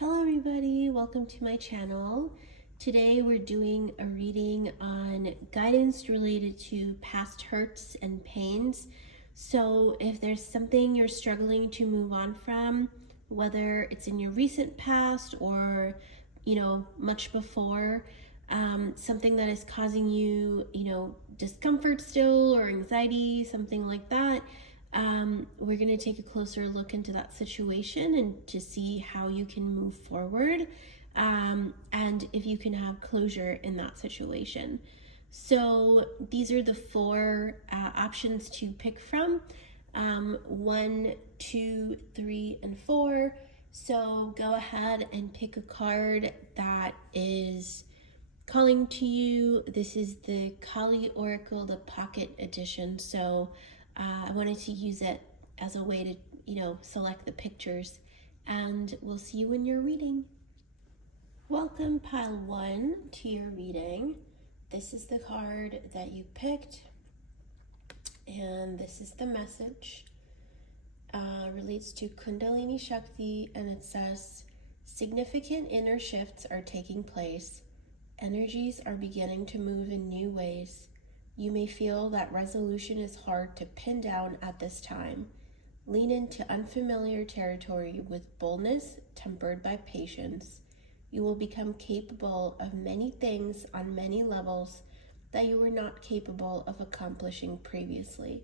Hello everybody, welcome to my channel. Today we're doing a reading on guidance related to past hurts and pains. So if there's something you're struggling to move on from, whether it's in your recent past or much before, something that is causing you discomfort still or anxiety, something like that, we're going to take a closer look into that situation and to see how you can move forward, and if you can have closure in that situation. So these are the four options to pick from, 1, 2, 3, and 4. So go ahead and pick a card that is calling to you. This is the Kali Oracle, the Pocket Edition. So I wanted to use it as a way to, select the pictures, and we'll see you in your reading. Welcome, pile 1, to your reading. This is the card that you picked, and this is the message. Relates to Kundalini Shakti, and it says, significant inner shifts are taking place. Energies are beginning to move in new ways. You may feel that resolution is hard to pin down at this time. Lean into unfamiliar territory with boldness tempered by patience. You will become capable of many things on many levels that you were not capable of accomplishing previously.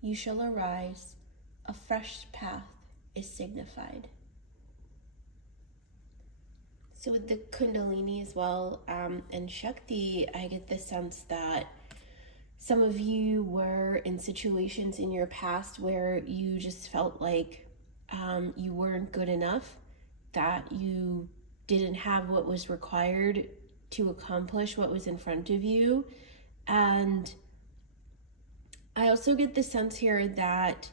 You shall arise. A fresh path is signified. So with the Kundalini as well, and Shakti, I get the sense that some of you were in situations in your past where you just felt like you weren't good enough, that you didn't have what was required to accomplish what was in front of you. And I also get the sense here that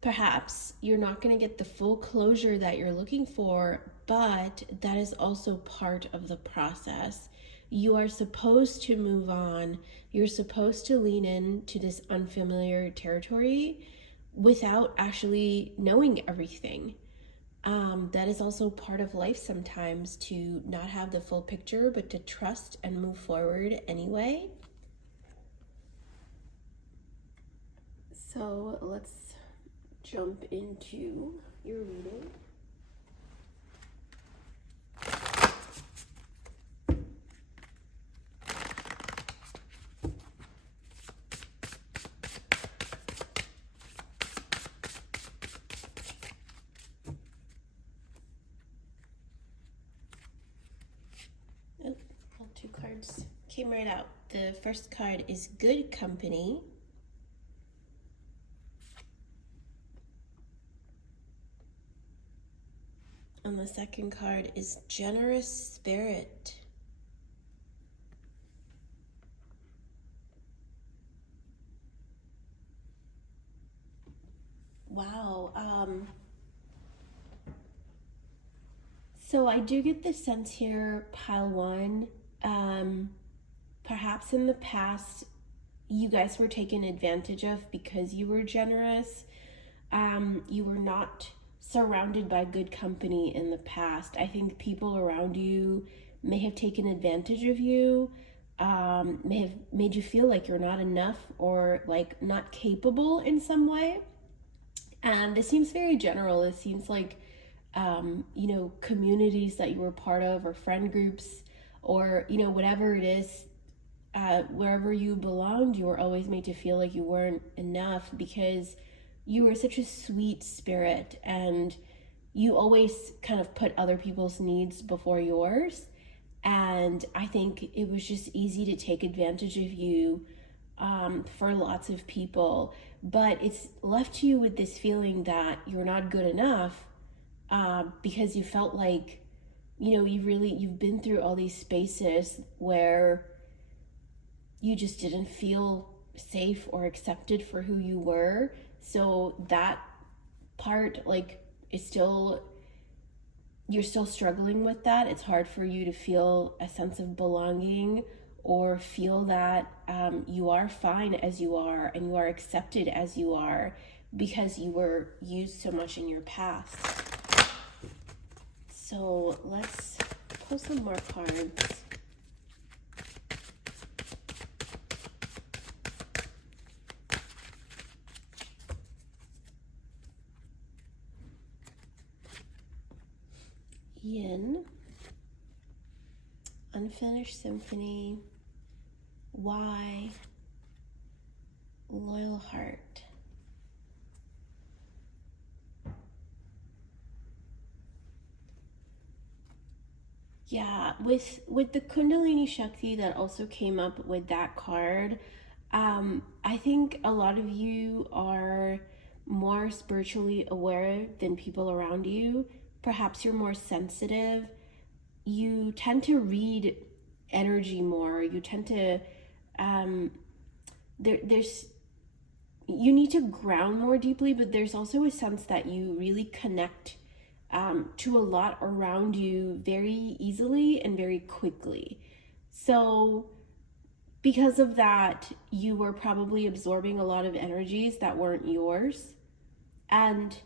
perhaps you're not going to get the full closure that you're looking for, but that is also part of the process. You are supposed to move on. You're supposed to lean into this unfamiliar territory without actually knowing everything. That is also part of life sometimes, to not have the full picture, but to trust and move forward anyway. So let's jump into your reading. Two cards came right out. The first card is Good Company. And the second card is Generous Spirit. Wow. So I do get the sense here, pile 1, perhaps in the past you guys were taken advantage of because you were generous. You were not surrounded by good company in the past. I think people around you may have taken advantage of you, may have made you feel like you're not enough or like not capable in some way. And this seems very general. It seems like communities that you were part of, or friend groups, or whatever it is, wherever you belonged, you were always made to feel like you weren't enough because you were such a sweet spirit, and you always kind of put other people's needs before yours. And I think it was just easy to take advantage of you for lots of people. But it's left you with this feeling that you're not good enough, because you felt like, you've been through all these spaces where you just didn't feel safe or accepted for who you were. So that part, you're still struggling with that. It's hard for you to feel a sense of belonging or feel that you are fine as you are and you are accepted as you are, because you were used so much in your past. So let's pull some more cards. Yin, Unfinished Symphony, Y, Loyal Heart. Yeah, with the Kundalini Shakti that also came up with that card, I think a lot of you are more spiritually aware than people around you. Perhaps you're more sensitive. You tend to read energy more. You tend to, there's, you need to ground more deeply, but there's also a sense that you really connect to a lot around you very easily and very quickly. So because of that, you were probably absorbing a lot of energies that weren't yours. And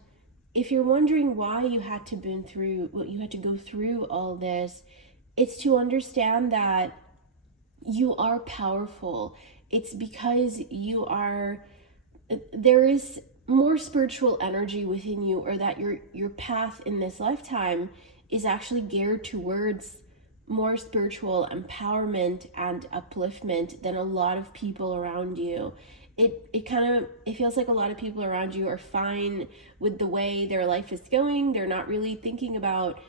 if you're wondering why you had to go through all this, it's to understand that you are powerful. It's because there is more spiritual energy within you, or that your path in this lifetime is actually geared towards more spiritual empowerment and upliftment than a lot of people around you. It feels like a lot of people around you are fine with the way their life is going. They're not really thinking about,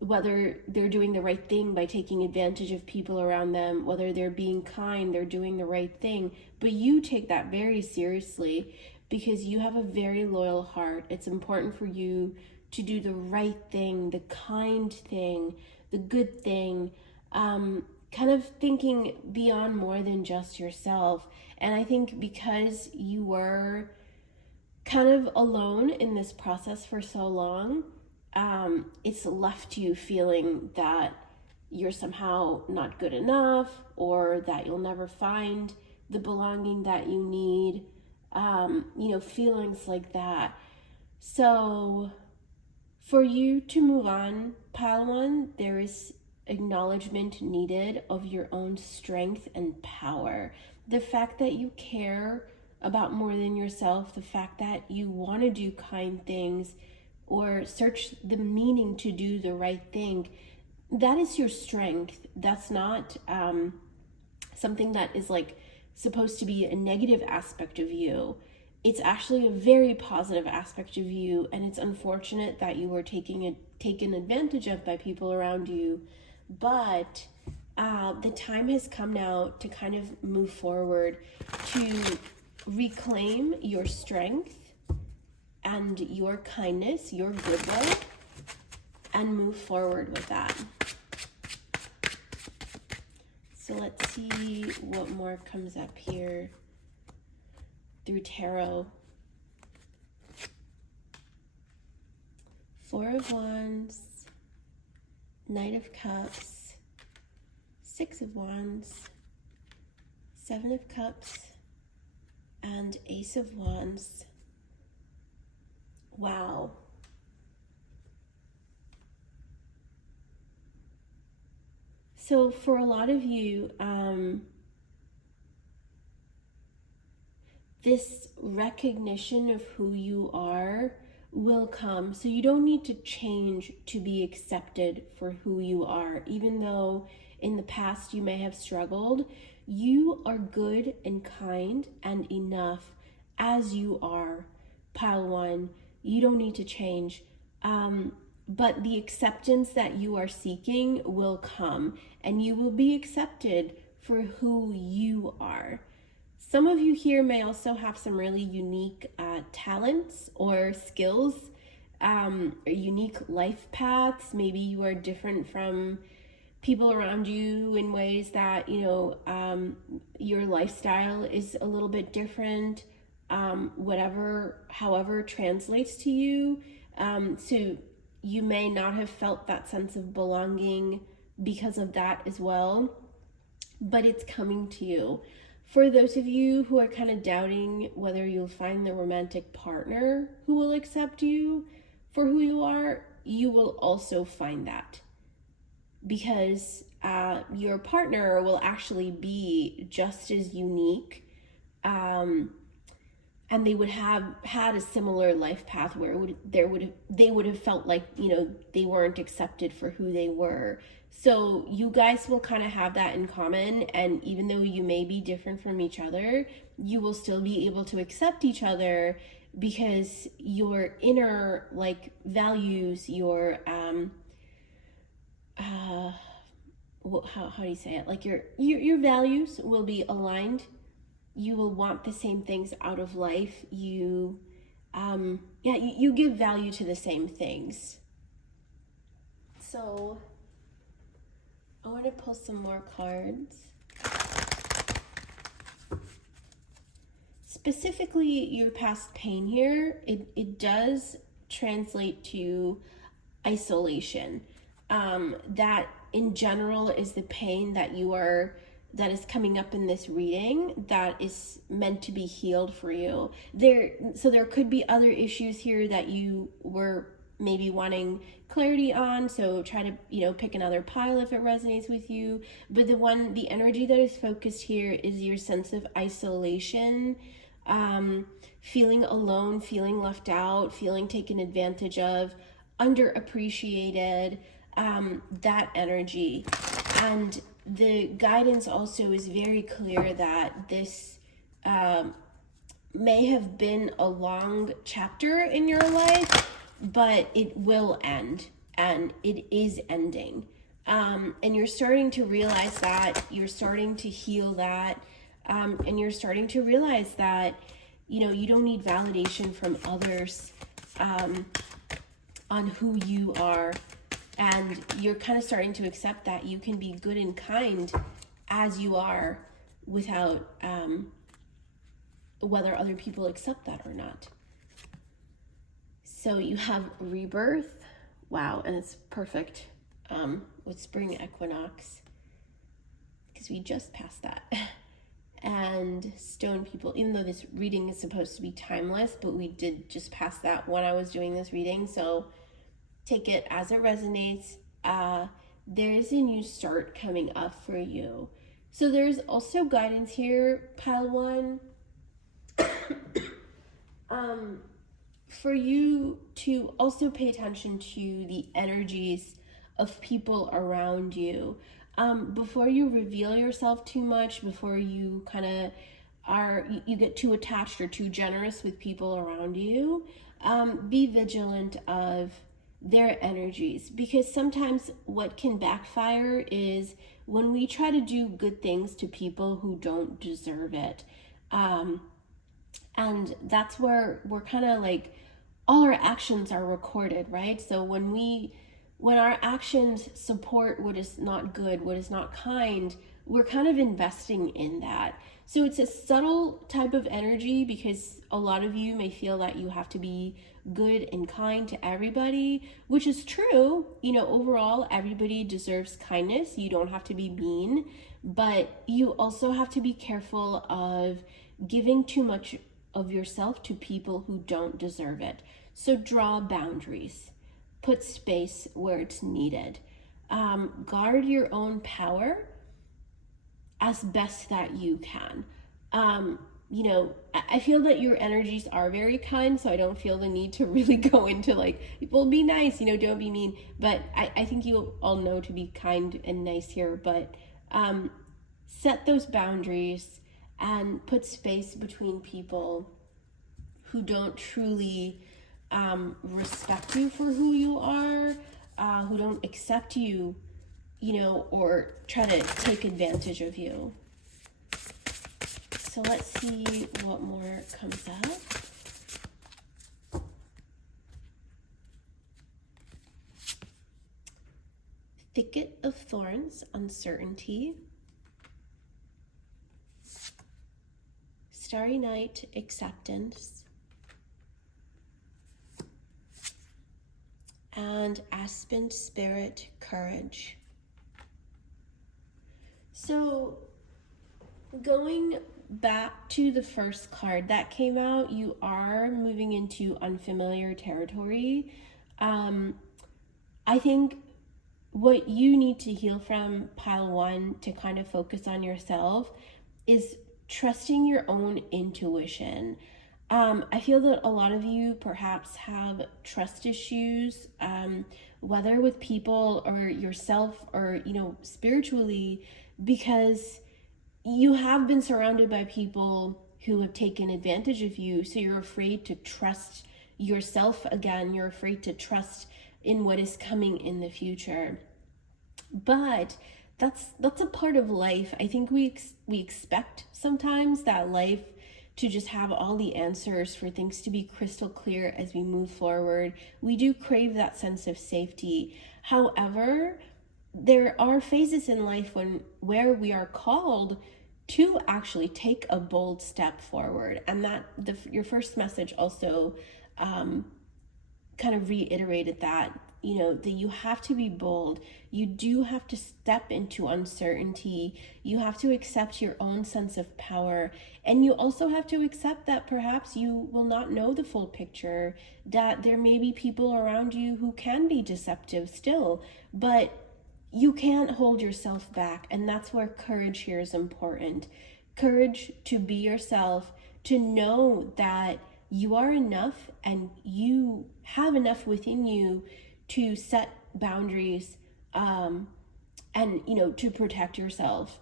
whether they're doing the right thing by taking advantage of people around them, whether they're being kind, they're doing the right thing. But you take that very seriously because you have a very loyal heart. It's important for you to do the right thing, the kind thing, the good thing, kind of thinking beyond more than just yourself. And I think because you were kind of alone in this process for so long, it's left you feeling that you're somehow not good enough, or that you'll never find the belonging that you need, feelings like that. So for you to move on, Pile 1, there is acknowledgement needed of your own strength and power. The fact that you care about more than yourself, the fact that you want to do kind things or search the meaning to do the right thing, that is your strength. That's not something that is supposed to be a negative aspect of you. It's actually a very positive aspect of you, and it's unfortunate that you were taken advantage of by people around you. But the time has come now to kind of move forward, to reclaim your strength and your kindness, your goodwill, and move forward with that. So let's see what more comes up here through tarot. 4 of Wands, Knight of Cups, 6 of Wands, 7 of Cups, and Ace of Wands. Wow. So for a lot of you, this recognition of who you are will come. So you don't need to change to be accepted for who you are. Even though in the past you may have struggled, you are good and kind and enough as you are, Pile 1. You don't need to change. But the acceptance that you are seeking will come, and you will be accepted for who you are. Some of you here may also have some really unique talents or skills, or unique life paths. Maybe you are different from people around you in ways that, your lifestyle is a little bit different, however translates to you. So you may not have felt that sense of belonging because of that as well, but it's coming to you. For those of you who are kind of doubting whether you'll find the romantic partner who will accept you for who you are, you will also find that, because your partner will actually be just as unique, and they would have had a similar life path where they would have felt like, you know, they weren't accepted for who they were. So you guys will kind of have that in common, and even though you may be different from each other, you will still be able to accept each other, because your inner like values, your how do you say it, like your values will be aligned. You will want the same things out of life. You you give value to the same things. So I want to pull some more cards. Specifically, your past pain here, it does translate to isolation. That in general is the pain that that is coming up in this reading, that is meant to be healed for you. So there could be other issues here that you were maybe wanting clarity on, so try to, you know, pick another pile if it resonates with you. But the energy that is focused here is your sense of isolation, feeling alone, feeling left out, feeling taken advantage of, underappreciated, that energy. And the guidance also is very clear that this may have been a long chapter in your life, but it will end, and it is ending. And you're starting to realize that, you're starting to heal that, and you're starting to realize that, you know, you don't need validation from others on who you are. And you're kind of starting to accept that you can be good and kind as you are, without whether other people accept that or not. So you have rebirth. Wow, and it's perfect with spring equinox, because we just passed that. And stone people, even though this reading is supposed to be timeless, but we did just pass that when I was doing this reading, so take it as it resonates. There's a new start coming up for you. So there's also guidance here, pile one, for you to also pay attention to the energies of people around you. Before you reveal yourself too much, before you kind of you get too attached or too generous with people around you, be vigilant of their energies, because sometimes what can backfire is when we try to do good things to people who don't deserve it. And that's where we're kind of like, all our actions are recorded, right? So when our actions support what is not good, what is not kind, we're kind of investing in that. So it's a subtle type of energy, because a lot of you may feel that you have to be good and kind to everybody, which is true. You know, overall, everybody deserves kindness. You don't have to be mean, but you also have to be careful of giving too much of yourself to people who don't deserve it. So draw boundaries, put space where it's needed. Guard your own power as best that you can. You know, I feel that your energies are very kind, so I don't feel the need to really go into like, well, be nice, you know, don't be mean. But I think you all know to be kind and nice here, but set those boundaries and put space between people who don't truly respect you for who you are, who don't accept you, you know, or try to take advantage of you. So let's see what more comes up. Thicket of Thorns, uncertainty. Starry Night, acceptance. And Aspen Spirit, courage. So going back to the first card that came out, you are moving into unfamiliar territory. I think what you need to heal from, pile one, to kind of focus on yourself is trusting your own intuition. I feel that a lot of you perhaps have trust issues, whether with people or yourself or, spiritually, because you have been surrounded by people who have taken advantage of you. So you're afraid to trust yourself again. You're afraid to trust in what is coming in the future. But that's a part of life. I think we expect sometimes that life to just have all the answers, for things to be crystal clear as we move forward. We do crave that sense of safety. However, there are phases in life where we are called to actually take a bold step forward, and that your first message also kind of reiterated that, that you have to be bold. You do have to step into uncertainty. You have to accept your own sense of power. And you also have to accept that perhaps you will not know the full picture, that there may be people around you who can be deceptive still, but you can't hold yourself back. And that's where courage here is important. Courage to be yourself, to know that you are enough and you have enough within you to set boundaries, and to protect yourself.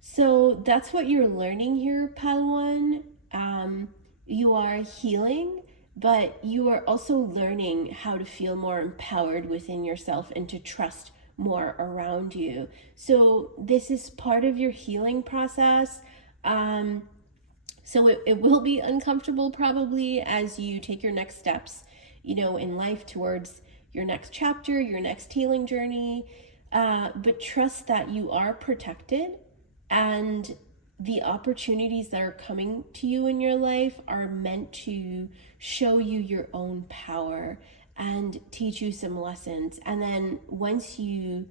So that's what you're learning here, Padawan. You are healing, but you are also learning how to feel more empowered within yourself and to trust more around you. So this is part of your healing process. So it will be uncomfortable probably as you take your next steps, in life towards your next chapter, your next healing journey. But trust that you are protected, and the opportunities that are coming to you in your life are meant to show you your own power and teach you some lessons. And then once you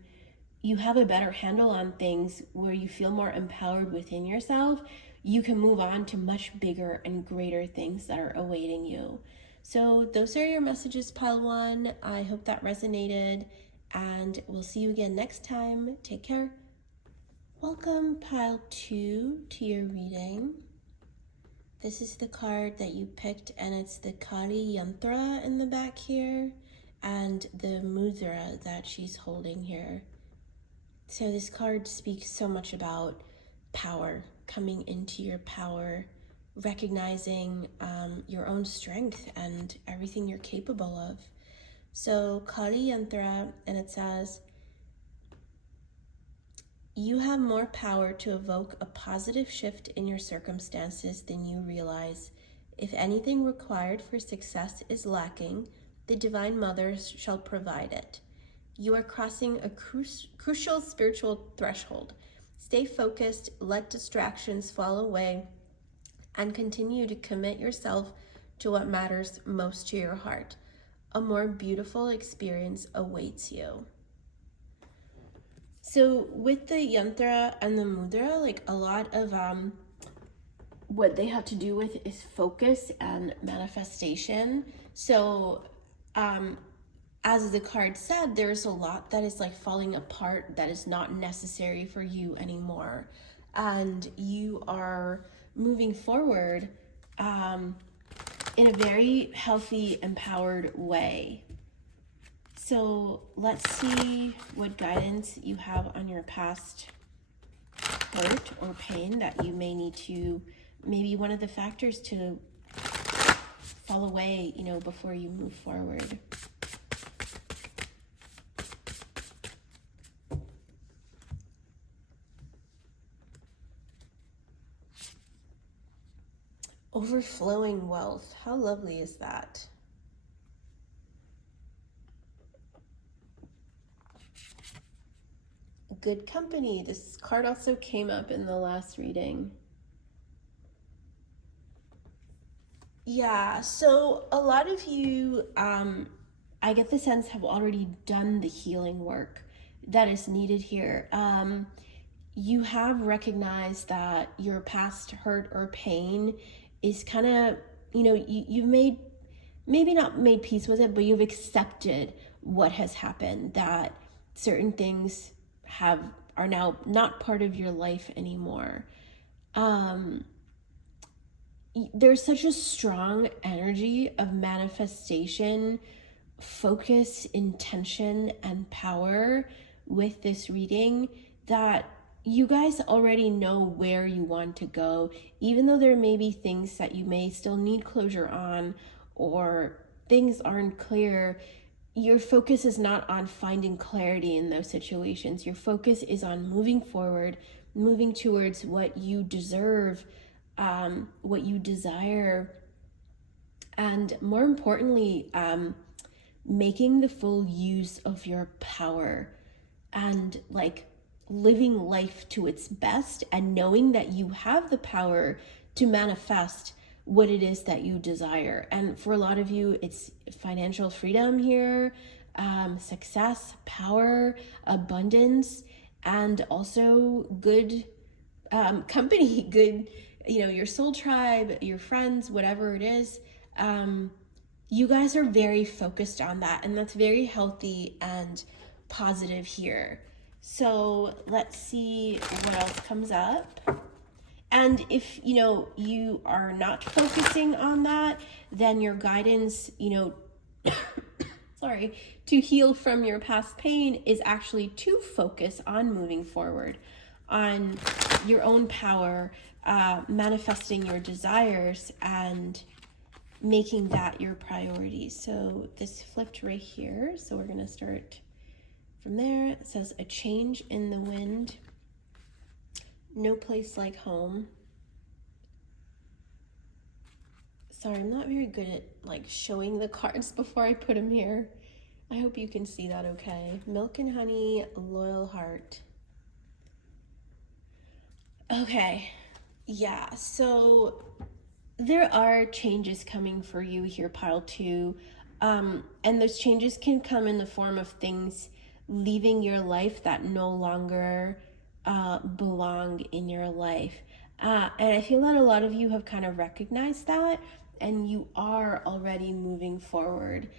have a better handle on things, where you feel more empowered within yourself, you can move on to much bigger and greater things that are awaiting you. So those are your messages, pile one. I hope that resonated, and we'll see you again next time. Take care. Welcome, pile two, to your reading. This is the card that you picked, and it's the Kali Yantra in the back here, and the Mudra that she's holding here. So this card speaks so much about power, coming into your power, recognizing your own strength and everything you're capable of. So Kali Yantra, and it says, you have more power to evoke a positive shift in your circumstances than you realize. If anything required for success is lacking, the Divine Mother shall provide it. You are crossing a crucial spiritual threshold. Stay focused, let distractions fall away, and continue to commit yourself to what matters most to your heart. A more beautiful experience awaits you. So with the yantra and the mudra, like a lot of what they have to do with is focus and manifestation. So as the card said, there's a lot that is like falling apart that is not necessary for you anymore. And you are moving forward in a very healthy, empowered way. So let's see what guidance you have on your past hurt or pain that you may need to, maybe one of the factors to fall away, before you move forward. Overflowing wealth. How lovely is that? Good company. This card also came up in the last reading. Yeah, so a lot of you, I get the sense, have already done the healing work that is needed here. You have recognized that your past hurt or pain is kind of, you've maybe not made peace with it, but you've accepted what has happened, that certain things are now not part of your life anymore. There's such a strong energy of manifestation, focus, intention, and power with this reading that you guys already know where you want to go, even though there may be things that you may still need closure on or things aren't clear. Your focus is not on finding clarity in those situations. Your focus is on moving forward, moving towards what you deserve, what you desire, and more importantly, making the full use of your power and like living life to its best and knowing that you have the power to manifest what it is that you desire. And for a lot of you, it's financial freedom here, success, power, abundance, and also good company, good, your soul tribe, your friends, whatever it is. You guys are very focused on that, and that's very healthy and positive here. So let's see what else comes up. And if, you are not focusing on that, then your guidance, to heal from your past pain is actually to focus on moving forward, on your own power, manifesting your desires, and making that your priority. So this flipped right here. So we're going to start from there. It says a change in the wind. No place like home. Sorry, I'm not very good at like showing the cards before I put them here. I hope you can see that okay. Milk and honey, loyal heart. Okay, yeah, so there are changes coming for you here, pile 2. And those changes can come in the form of things leaving your life that no longer belong in your life. And I feel that a lot of you have kind of recognized that, and you are already moving forward.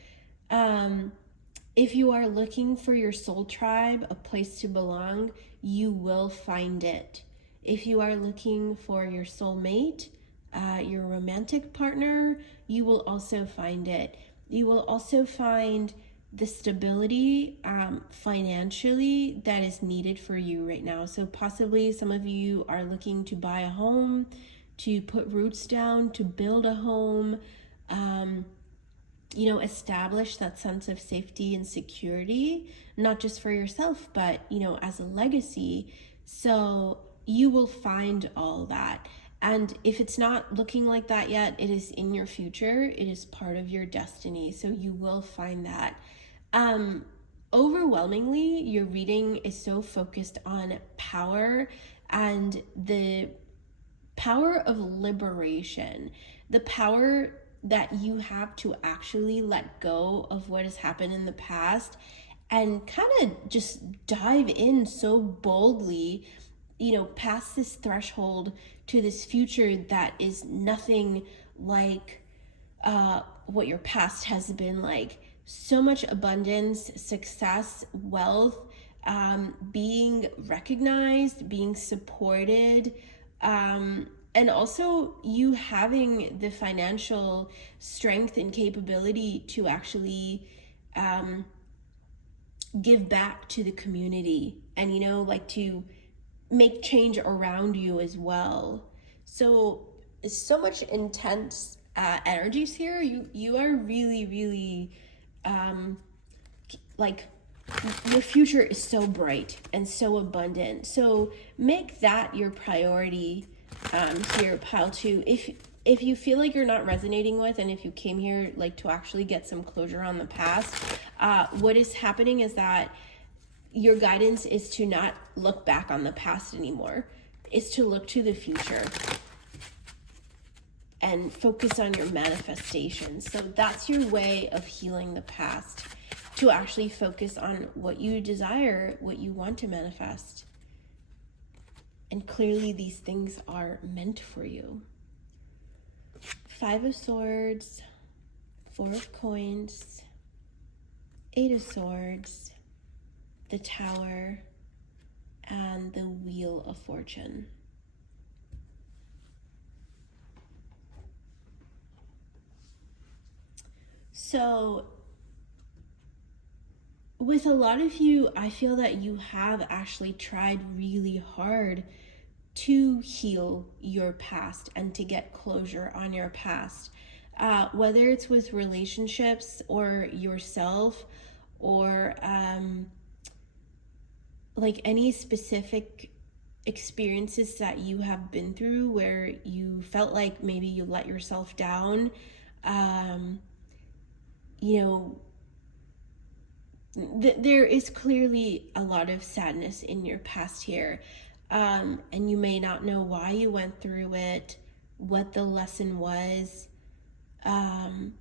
If you are looking for your soul tribe, a place to belong, you will find it. If you are looking for your soulmate, your romantic partner, you will also find it. You will also find the stability financially that is needed for you right now. So possibly some of you are looking to buy a home, to put roots down, to build a home, establish that sense of safety and security, not just for yourself, but, as a legacy. So you will find all that. And if it's not looking like that yet, it is in your future. It is part of your destiny. So you will find that. Overwhelmingly, your reading is so focused on power and the power of liberation, the power that you have to actually let go of what has happened in the past and kind of just dive in so boldly, past this threshold to this future that is nothing like what your past has been like. So much abundance, success, wealth, being recognized, being supported, and also you having the financial strength and capability to actually give back to the community and, to make change around you as well. So much intense energies here. You are really, really your future is so bright and so abundant. So make that your priority here, pile 2. If you feel like you're not resonating with, and if you came here like to actually get some closure on the past, what is happening is that your guidance is to not look back on the past anymore. It's to look to the future and focus on your manifestations. So that's your way of healing the past, to actually focus on what you desire, what you want to manifest. And clearly these things are meant for you. 5 of Swords, 4 of Coins, Eight of Swords, the Tower, and the Wheel of Fortune. So with a lot of you, I feel that you have actually tried really hard to heal your past and to get closure on your past. Whether it's with relationships or yourself, or like any specific experiences that you have been through where you felt like maybe you let yourself down. You know, there is clearly a lot of sadness in your past here. And you may not know why you went through it, what the lesson was. And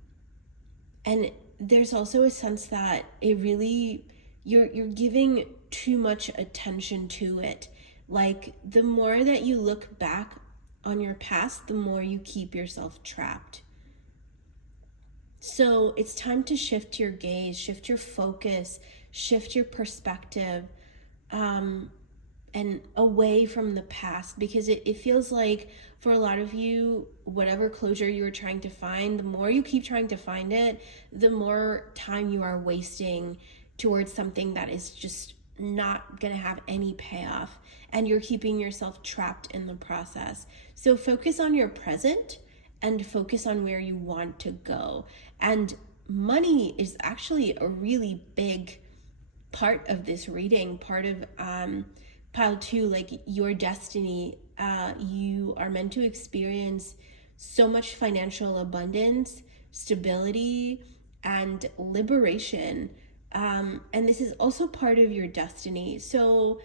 there's also a sense that it really, you're giving too much attention to it. Like, the more that you look back on your past, the more you keep yourself trapped. So it's time to shift your gaze, shift your focus, shift your perspective, and away from the past, because it feels like for a lot of you, whatever closure you were trying to find, the more you keep trying to find it, the more time you are wasting towards something that is just not going to have any payoff, and you're keeping yourself trapped in the process. So focus on your present and focus on where you want to go. And money is actually a really big part of this reading, part of pile 2, like your destiny. You are meant to experience so much financial abundance, stability, and liberation. And this is also part of your destiny. So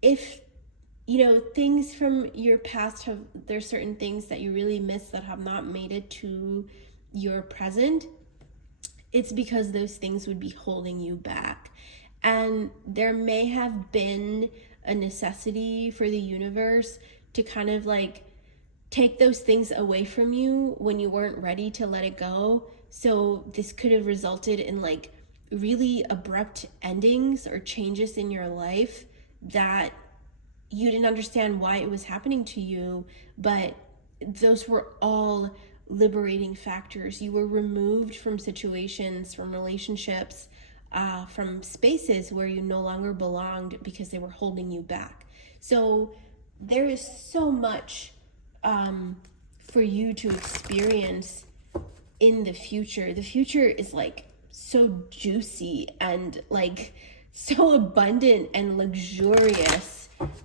if things from your past there's certain things that you really miss that have not made it to your present, it's because those things would be holding you back. And there may have been a necessity for the universe to kind of like take those things away from you when you weren't ready to let it go. So this could have resulted in like really abrupt endings or changes in your life that you didn't understand why it was happening to you, but those were all liberating factors. You were removed from situations, from relationships, from spaces where you no longer belonged because they were holding you back. So there is so much for you to experience in the future. The future is like so juicy and like so abundant and luxurious.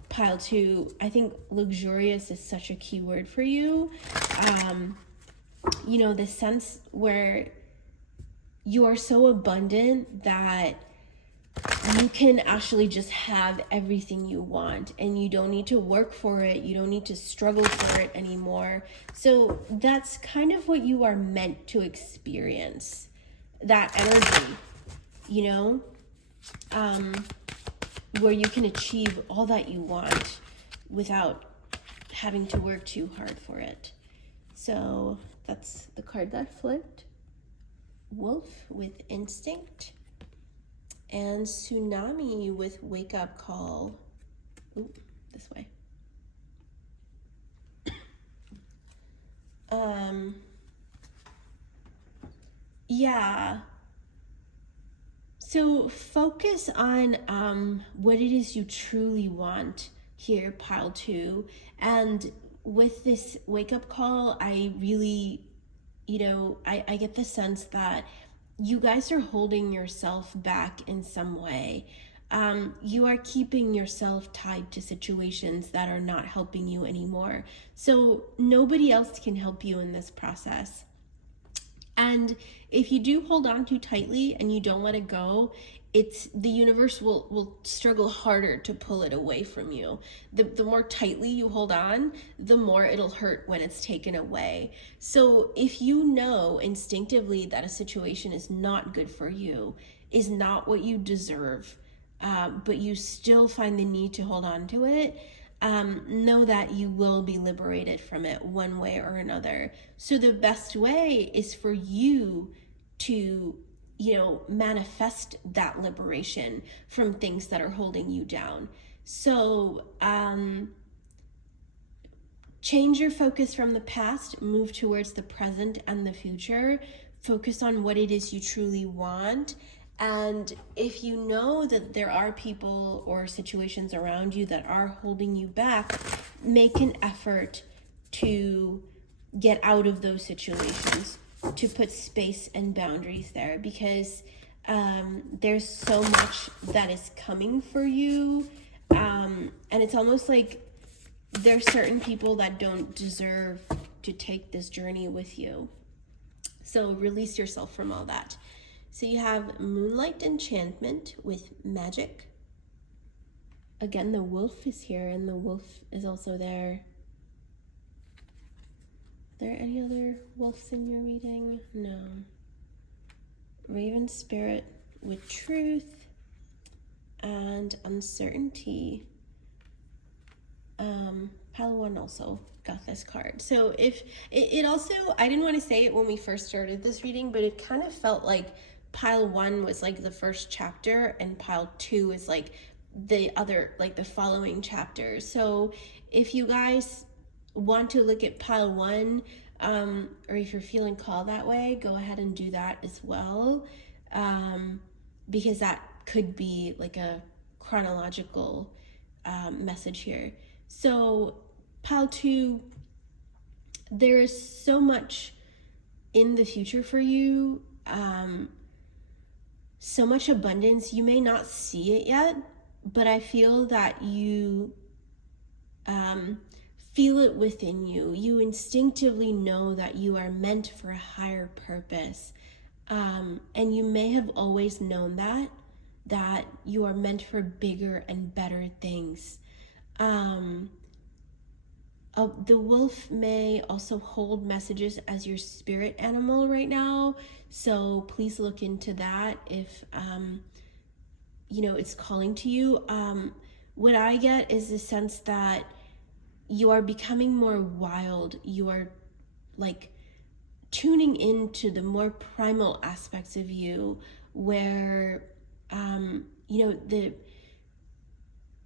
Pile 2, I think luxurious is such a key word for you. The sense where you are so abundant that you can actually just have everything you want, and you don't need to work for it. You don't need to struggle for it anymore. So that's kind of what you are meant to experience, that energy, where you can achieve all that you want without having to work too hard for it. So that's the card that flipped. Wolf with Instinct, and Tsunami with Wake Up Call. Ooh, this way. Yeah. So focus on what it is you truly want here, pile 2. And with this wake up call, I really, I get the sense that you guys are holding yourself back in some way. You are keeping yourself tied to situations that are not helping you anymore. So nobody else can help you in this process. And if you do hold on too tightly and you don't let it go, the universe will struggle harder to pull it away from you. The more tightly you hold on, the more it'll hurt when it's taken away. So if you know instinctively that a situation is not good for you, is not what you deserve, but you still find the need to hold on to it, know that you will be liberated from it one way or another. So the best way is for you to manifest that liberation from things that are holding you down. So, change your focus from the past, move towards the present and the future. Focus on what it is you truly want. And if you know that there are people or situations around you that are holding you back, make an effort to get out of those situations, to put space and boundaries there, because there's so much that is coming for you. And it's almost like there's certain people that don't deserve to take this journey with you. So release yourself from all that. So you have Moonlight Enchantment with Magic. Again, the wolf is here, and the wolf is also there. Are there any other wolves in your reading? No. Raven Spirit with Truth and Uncertainty. Pile 1 also got this card. So if it also, I didn't want to say it when we first started this reading, but it kind of felt like pile 1 was like the first chapter and pile 2 is like the other, like the following chapters. So if you guys want to look at pile 1, or if you're feeling called that way, go ahead and do that as well, because that could be like a chronological message here. So pile 2, there is so much in the future for you, so much abundance. You may not see it yet, but I feel that you feel it within you. You instinctively know that you are meant for a higher purpose, and you may have always known that you are meant for bigger and better things. The wolf may also hold messages as your spirit animal right now, so please look into that if it's calling to you. What I get is the sense that you are becoming more wild. You are like tuning into the more primal aspects of you, where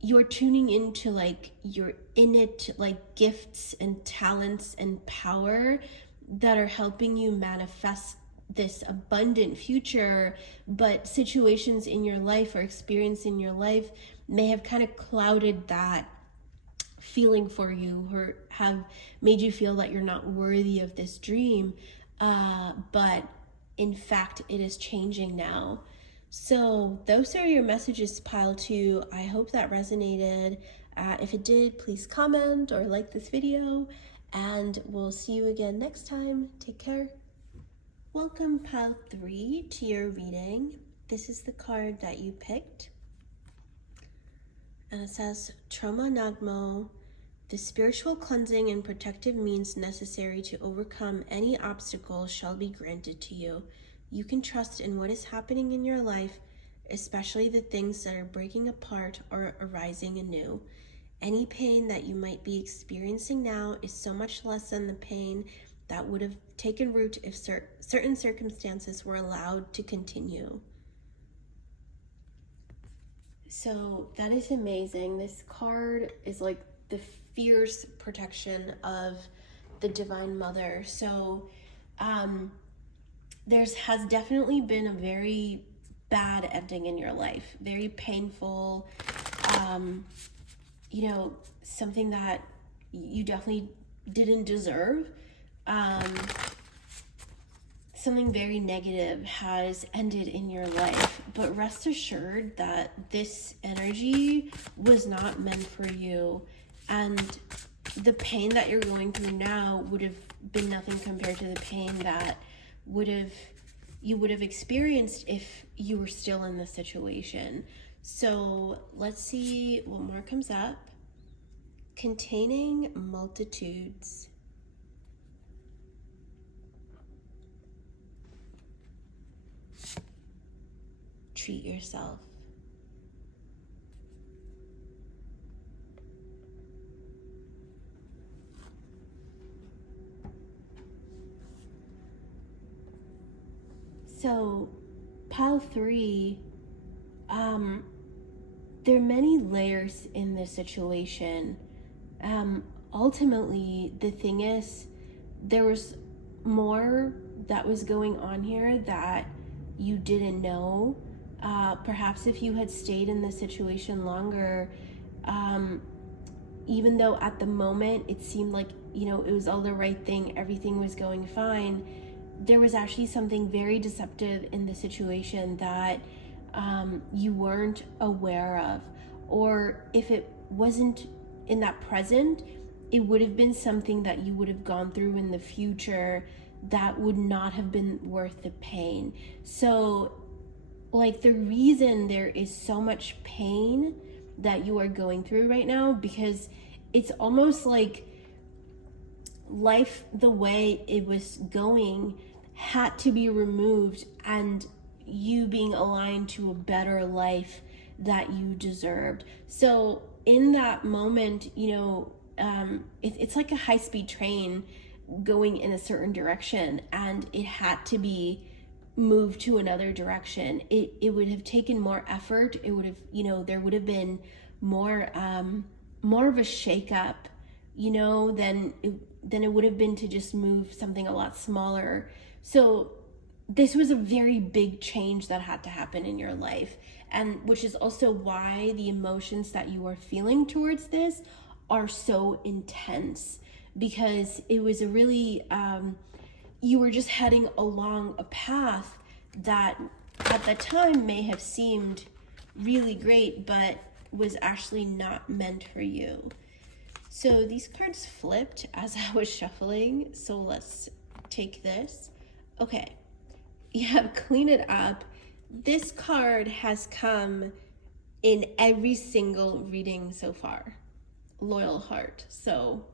you're tuning into like your innate like gifts and talents and power that are helping you manifest this abundant future. But situations in your life or experience in your life may have kind of clouded that feeling for you, or have made you feel that you're not worthy of this dream, but in fact it is changing now. So those are your messages, pile 2. I hope that resonated. If it did, please comment or like this video, and we'll see you again next time. Take care. Welcome, pile 3, to your reading. This is the card that you picked, and it says, Trauma Nagmo, the spiritual cleansing and protective means necessary to overcome any obstacle shall be granted to you. You can trust in what is happening in your life, especially the things that are breaking apart or arising anew. Any pain that you might be experiencing now is so much less than the pain that would have taken root if certain circumstances were allowed to continue. So that is amazing. This card is like the fierce protection of the Divine Mother. So has definitely been a very bad ending in your life, very painful, something that you definitely didn't deserve. Something very negative has ended in your life, but rest assured that this energy was not meant for you, and the pain that you're going through now would have been nothing compared to the pain that you would have experienced if you were still in the situation. So let's see what more comes up. Containing multitudes. Treat yourself. So pile 3, there are many layers in this situation. Ultimately, the thing is, there was more that was going on here that you didn't know. Perhaps if you had stayed in the situation longer, even though at the moment it seemed like, it was all the right thing, everything was going fine, there was actually something very deceptive in the situation that you weren't aware of. Or if it wasn't in that present, it would have been something that you would have gone through in the future that would not have been worth the pain. So, like, the reason there is so much pain that you are going through right now, because it's almost like life, the way it was going, had to be removed, and you being aligned to a better life that you deserved. So in that moment, it's like a high-speed train going in a certain direction, and it had to be moved to another direction. It would have taken more effort. It would have, there would have been more of a shakeup, than it would have been to just move something a lot smaller. So this was a very big change that had to happen in your life, and which is also why the emotions that you are feeling towards this are so intense, because it was a really you were just heading along a path that at the time may have seemed really great, but was actually not meant for you. So these cards flipped as I was shuffling, so let's take this. Okay, you have Clean It Up. This card has come in every single reading so far. Loyal Heart. So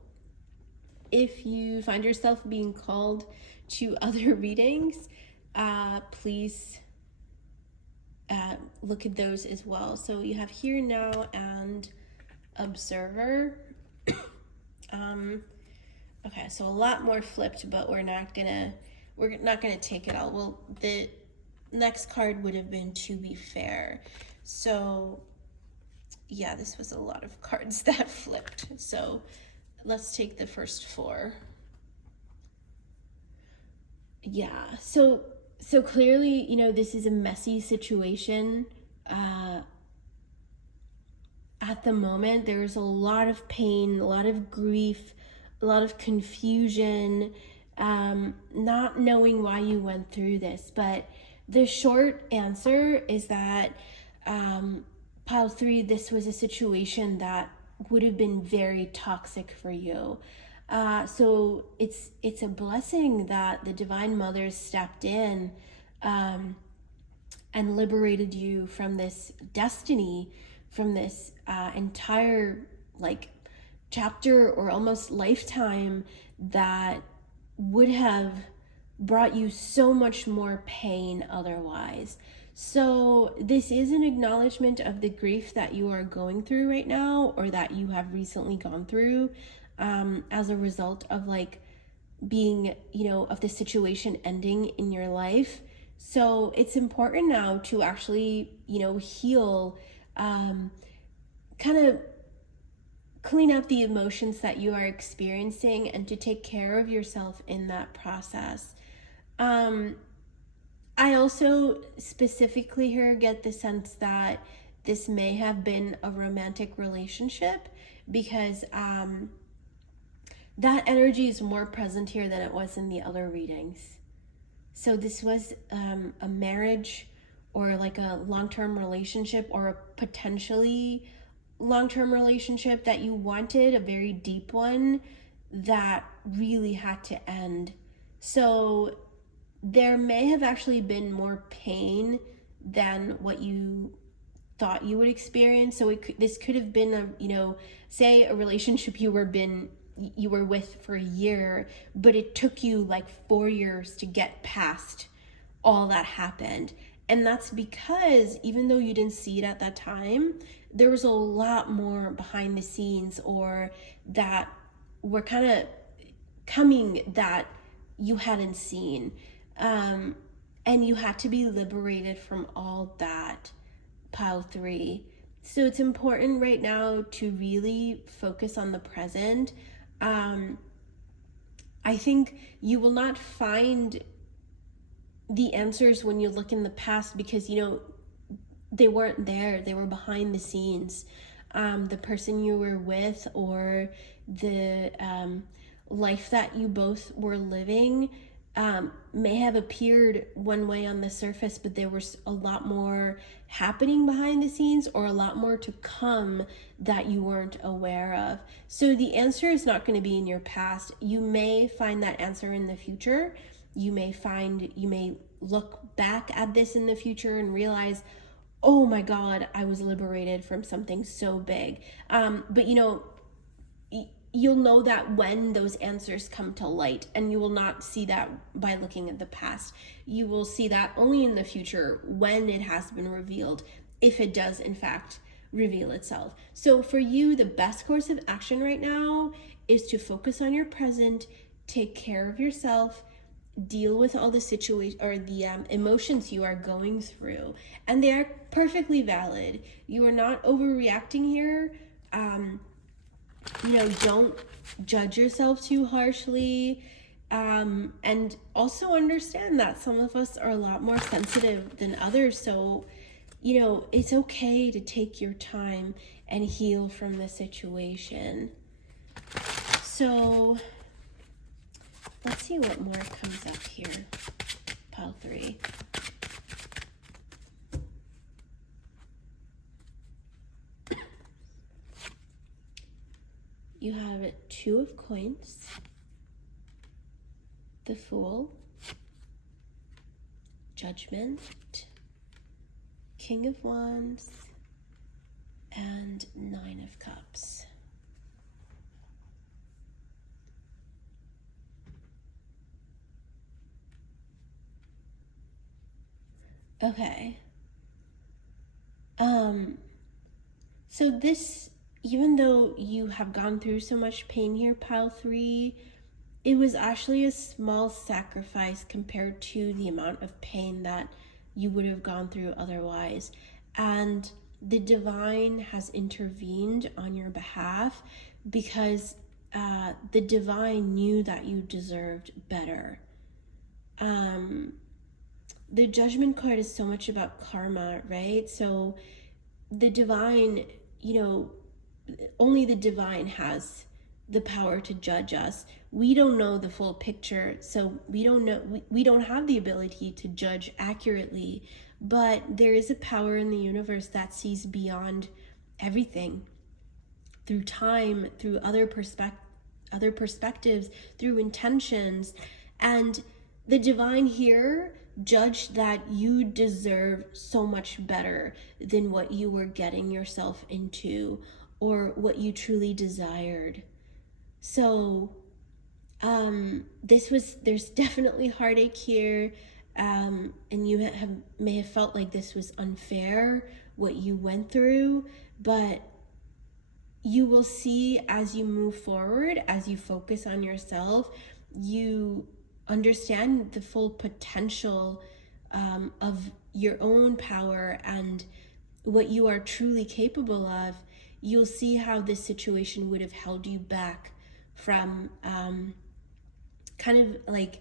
if you find yourself being called to other readings, please look at those as well. So you have Here Now and Observer. Okay, so a lot more flipped, but we're not gonna take it all. Well, the next card would have been To Be Fair. So yeah, this was a lot of cards that flipped. So let's take the first 4. Yeah, so clearly, this is a messy situation. At the moment, there's a lot of pain, a lot of grief, a lot of confusion, not knowing why you went through this. But the short answer is that pile 3, this was a situation that would have been very toxic for you. So it's a blessing that the Divine Mother stepped in and liberated you from this destiny, from this entire chapter or almost lifetime that would have brought you so much more pain otherwise. So this is an acknowledgement of the grief that you are going through right now, or that you have recently gone through as a result of being, of the situation ending in your life. So it's important now to actually, heal, kind of clean up the emotions that you are experiencing, and to take care of yourself in that process. I also specifically here get the sense that this may have been a romantic relationship, because that energy is more present here than it was in the other readings. So this was a marriage, or a long-term relationship, or a potentially long-term relationship that you wanted, a very deep one that really had to end. So there may have actually been more pain than what you thought you would experience. So this could have been say a relationship you were with for a year, but it took you 4 years to get past all that happened. And that's because even though you didn't see it at that time, there was a lot more behind the scenes, or that were kind of coming that you hadn't seen. and you had to be liberated from all that, pile 3. So it's important right now to really focus on the present. I think you will not find the answers when you look in the past, because, you know, they weren't there. They were behind the scenes. The person you were with, or the life that you both were living, may have appeared one way on the surface, but there was a lot more happening behind the scenes, or a lot more to come that you weren't aware of. So the answer is not going to be in your past. You may find that answer in the future. You may look back at this in the future and realize, oh my God, I was liberated from something so big. But you know, you'll know that when those answers come to light, and you will not see that by looking at the past. You will see that only in the future, when it has been revealed, if it does in fact reveal itself. So for you, the best course of action right now is to focus on your present, take care of yourself, deal with all the situation or the emotions you are going through, and they are perfectly valid. You are not overreacting here. You know, don't judge yourself too harshly, and also understand that some of us are a lot more sensitive than others. So, you know, it's okay to take your time and heal from the situation. So let's see what more comes up here. Pile 3. You have 2 of coins, the Fool, Judgment, King of Wands, and 9 of Cups. Okay. So this, even though you have gone through so much pain here, pile 3, it was actually a small sacrifice compared to the amount of pain that you would have gone through otherwise. And the divine has intervened on your behalf, because the divine knew that you deserved better. The Judgment card is so much about karma, right? So the divine, you know, only the divine has the power to judge us. We don't know the full picture, so we don't have the ability to judge accurately, but there is a power in the universe that sees beyond everything, through time, through other perspectives, through intentions. And the divine here judged that you deserve so much better than what you were getting yourself into, or what you truly desired. So there's definitely heartache here, and you may have felt like this was unfair, what you went through, but you will see as you move forward, as you focus on yourself, you understand the full potential of your own power and what you are truly capable of. You'll see how this situation would have held you back from kind of like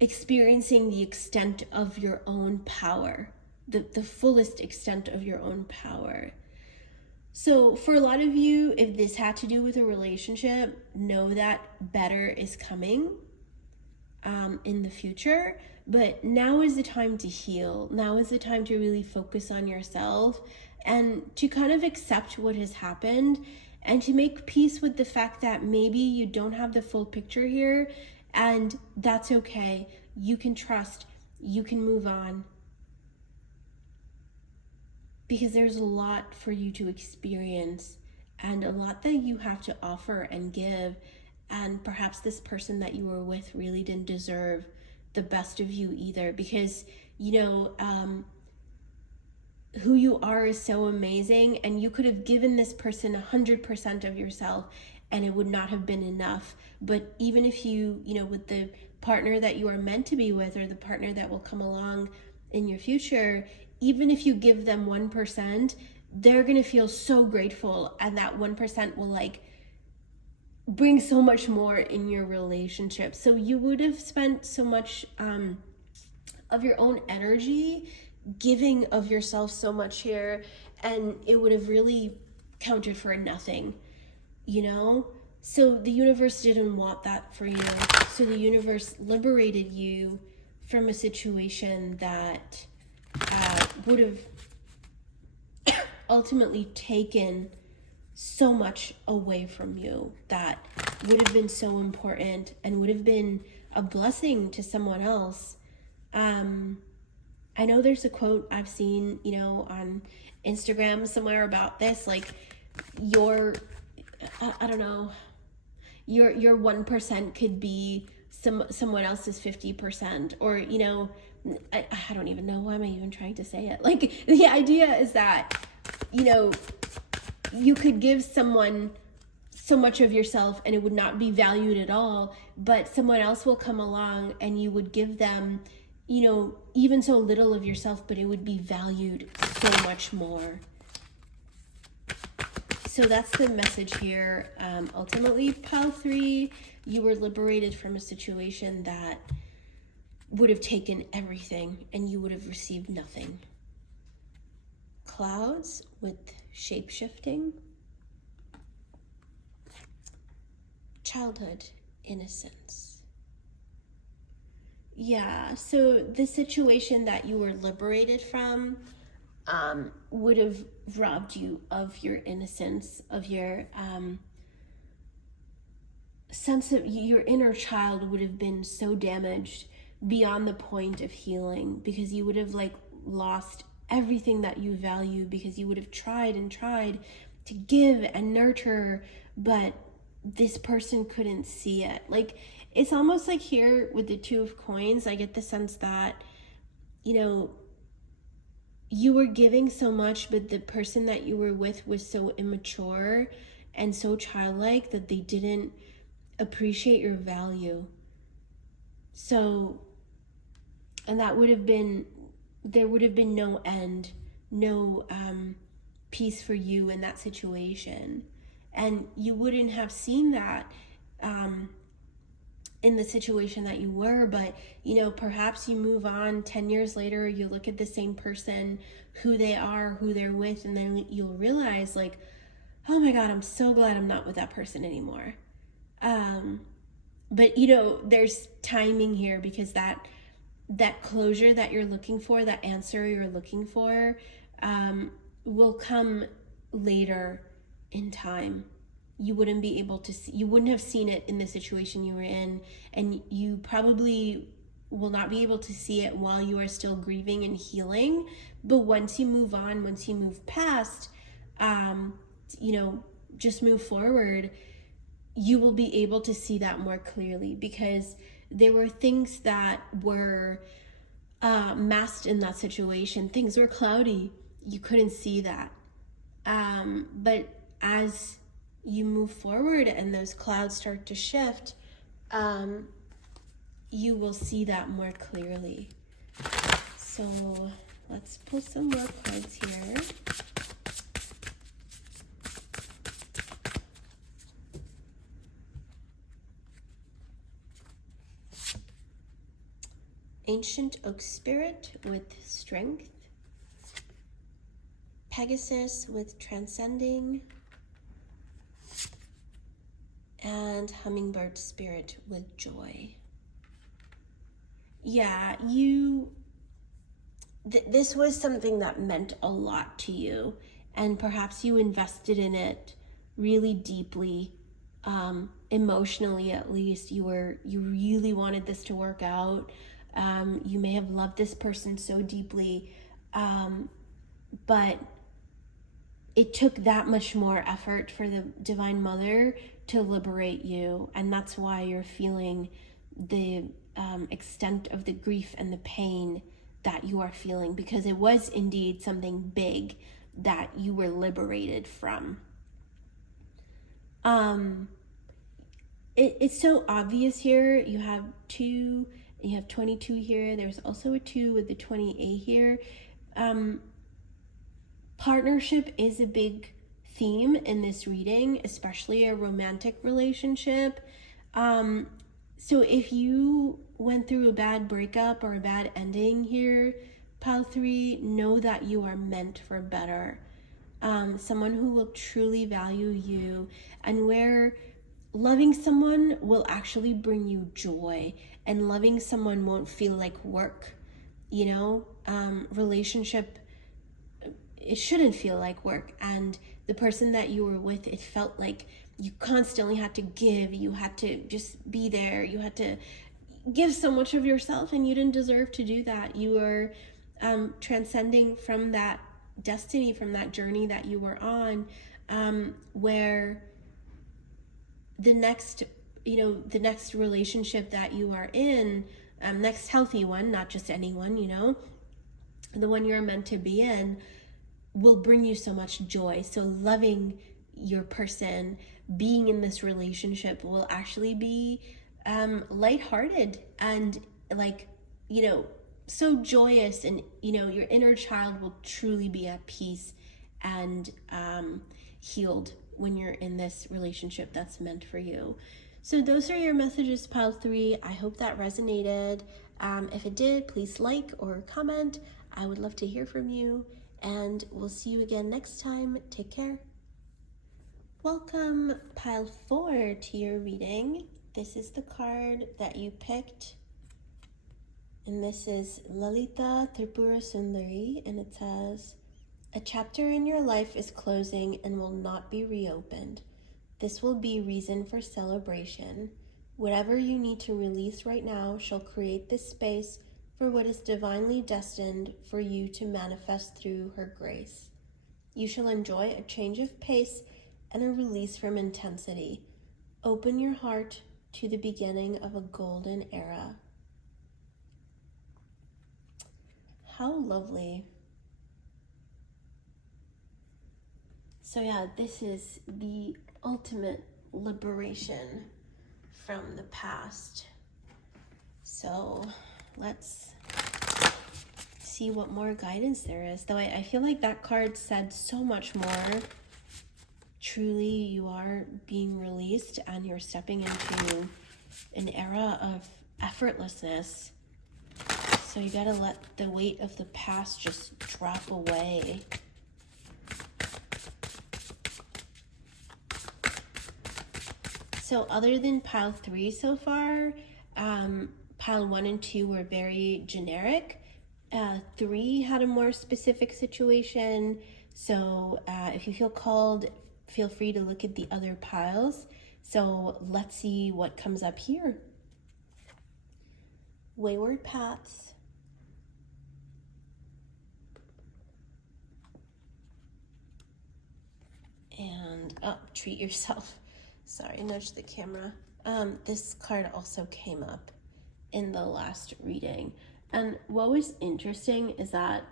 experiencing the extent of your own power, the fullest extent of your own power. So for a lot of you, if this had to do with a relationship, know that better is coming in the future. But now is the time to heal. Now is the time to really focus on yourself and to kind of accept what has happened, and to make peace with the fact that maybe you don't have the full picture here, and that's okay. You can trust, you can move on, because there's a lot for you to experience and a lot that you have to offer and give. And perhaps this person that you were with really didn't deserve the best of you either, because, you know, who you are is so amazing, and you could have given this person 100% of yourself and it would not have been enough. But even if you know, with the partner that you are meant to be with, or the partner that will come along in your future, even if you give them 1%, they're going to feel so grateful, and that 1% will like bring so much more in your relationship. So you would have spent so much of your own energy giving of yourself so much here, and it would have really counted for nothing, you know? So the universe didn't want that for you. So the universe liberated you from a situation that would have ultimately taken so much away from you, that would have been so important and would have been a blessing to someone else. I know there's a quote I've seen, you know, on Instagram somewhere about this, like your 1% could be someone else's 50%, or, you know, I don't even know, why am I even trying to say it? Like, the idea is that, you know, you could give someone so much of yourself and it would not be valued at all, but someone else will come along and you would give them, you know, even so little of yourself, but it would be valued so much more. So that's the message here. Ultimately, pile 3, you were liberated from a situation that would have taken everything and you would have received nothing. Clouds with shape-shifting. Childhood innocence. Yeah, so the situation that you were liberated from would have robbed you of your innocence, of your sense of your inner child would have been so damaged beyond the point of healing, because you would have like lost everything that you value, because you would have tried and tried to give and nurture, but this person couldn't see it. Like, it's almost like here with the 2 of coins, I get the sense that, you know, you were giving so much, but the person that you were with was so immature and so childlike that they didn't appreciate your value. So, and that would have been, there would have been no end, no peace for you in that situation. And you wouldn't have seen that in the situation that you were, but, you know, perhaps you move on 10 years later, you look at the same person, who they are, who they're with, and then you'll realize, like, oh my God, I'm so glad I'm not with that person anymore. But, you know, there's timing here, because that closure that you're looking for, that answer you're looking for, will come later in time. You wouldn't be able to see, you wouldn't have seen it in the situation you were in, and you probably will not be able to see it while you are still grieving and healing. But once you move on, once you move past, you know, just move forward, you will be able to see that more clearly, because there were things that were masked in that situation. Things were cloudy. You couldn't see that. But as you move forward and those clouds start to shift, you will see that more clearly. So let's pull some more cards here. Ancient Oak Spirit with strength. Pegasus with transcending. And Hummingbird Spirit with joy. Yeah, this was something that meant a lot to you, and perhaps you invested in it really deeply, emotionally at least. You really wanted this to work out. You may have loved this person so deeply, but it took that much more effort for the Divine Mother to liberate you, and that's why you're feeling the extent of the grief and the pain that you are feeling, because it was indeed something big that you were liberated from. it's so obvious here. You have 2, and you have 22 here. There's also a 2 with the 28 here. Partnership is a big theme in this reading, especially a romantic relationship. So if you went through a bad breakup or a bad ending here, pile 3, know that you are meant for better. Someone who will truly value you, and where loving someone will actually bring you joy, and loving someone won't feel like work. Relationship, it shouldn't feel like work. And the person that you were with, it felt like you constantly had to give, you had to just be there, you had to give so much of yourself, and you didn't deserve to do that. You were transcending from that destiny, from that journey that you were on, where the next relationship that you are in, next healthy one, not just anyone, the one you're meant to be in, will bring you so much joy. So loving your person, being in this relationship, will actually be lighthearted and so joyous, and your inner child will truly be at peace and healed when you're in this relationship that's meant for you. So those are your messages, pile 3. I hope that resonated. If it did, please like or comment. I would love to hear from you, and we'll see you again next time. Take care. Welcome, pile 4, to your reading. This is the card that you picked, and this is Lalita Tripura Sundari, and it says, "A chapter in your life is closing and will not be reopened. This will be reason for celebration. Whatever you need to release right now shall create this space for what is divinely destined for you to manifest through her grace. You shall enjoy a change of pace and a release from intensity. Open your heart to the beginning of a golden era." How lovely. So yeah, this is the ultimate liberation from the past. So let's see what more guidance there is. Though I feel like that card said so much more. Truly, you are being released, and you're stepping into an era of effortlessness. So you gotta let the weight of the past just drop away. So other than pile 3 so far, pile 1 and 2 were very generic. 3 had a more specific situation. So if you feel called, feel free to look at the other piles. So let's see what comes up here. Wayward paths. And treat yourself. Sorry, nudge the camera. This card also came up in the last reading. And what was interesting is that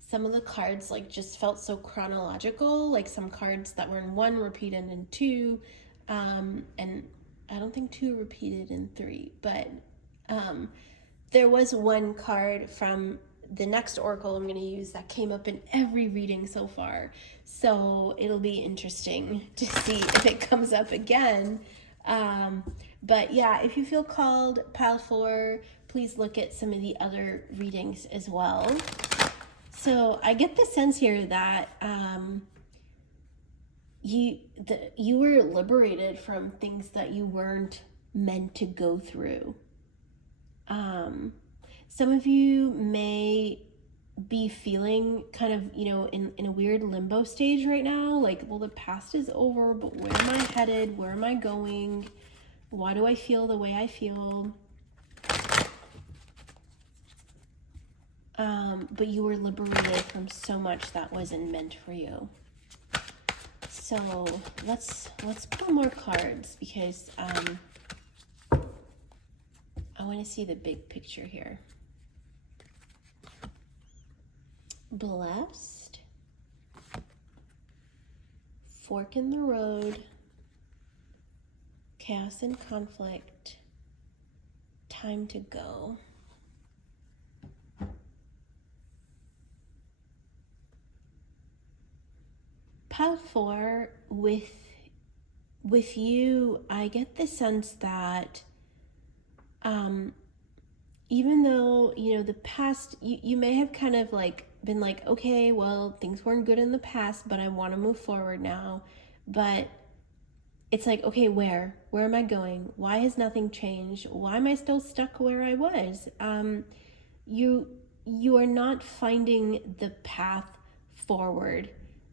some of the cards just felt so chronological. Like some cards that were in 1 repeated in 2, and I don't think 2 repeated in 3, but there was one card from the next oracle I'm going to use that came up in every reading so far. So it'll be interesting to see if it comes up again. But yeah, if you feel called, pile 4, please look at some of the other readings as well. So I get the sense here that you were liberated from things that you weren't meant to go through. Some of you may be feeling kind of, in a weird limbo stage right now. Like, well, the past is over, but where am I headed? Where am I going? Why do I feel the way I feel? But you were liberated from so much that wasn't meant for you. So let's pull more cards, because I want to see the big picture here. Blessed, fork in the road, chaos and conflict. Time to go. Pile 4, with you, I get the sense that even though, the past, you may have kind of been like, okay, well, things weren't good in the past, but I want to move forward now. But it's like, okay, where am I going? Why has nothing changed? Why am I still stuck where I was? You are not finding the path forward.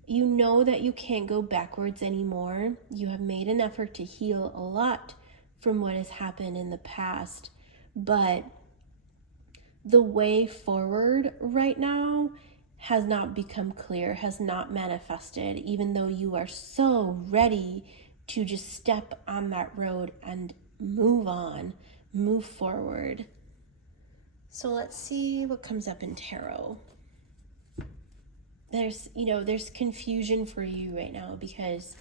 You know that you can't go backwards anymore. You have made an effort to heal a lot from what has happened in the past, but the way forward right now has not become clear, has not manifested, even though you are so ready to just step on that road and move on, move forward. So let's see what comes up in tarot. There's confusion for you right now because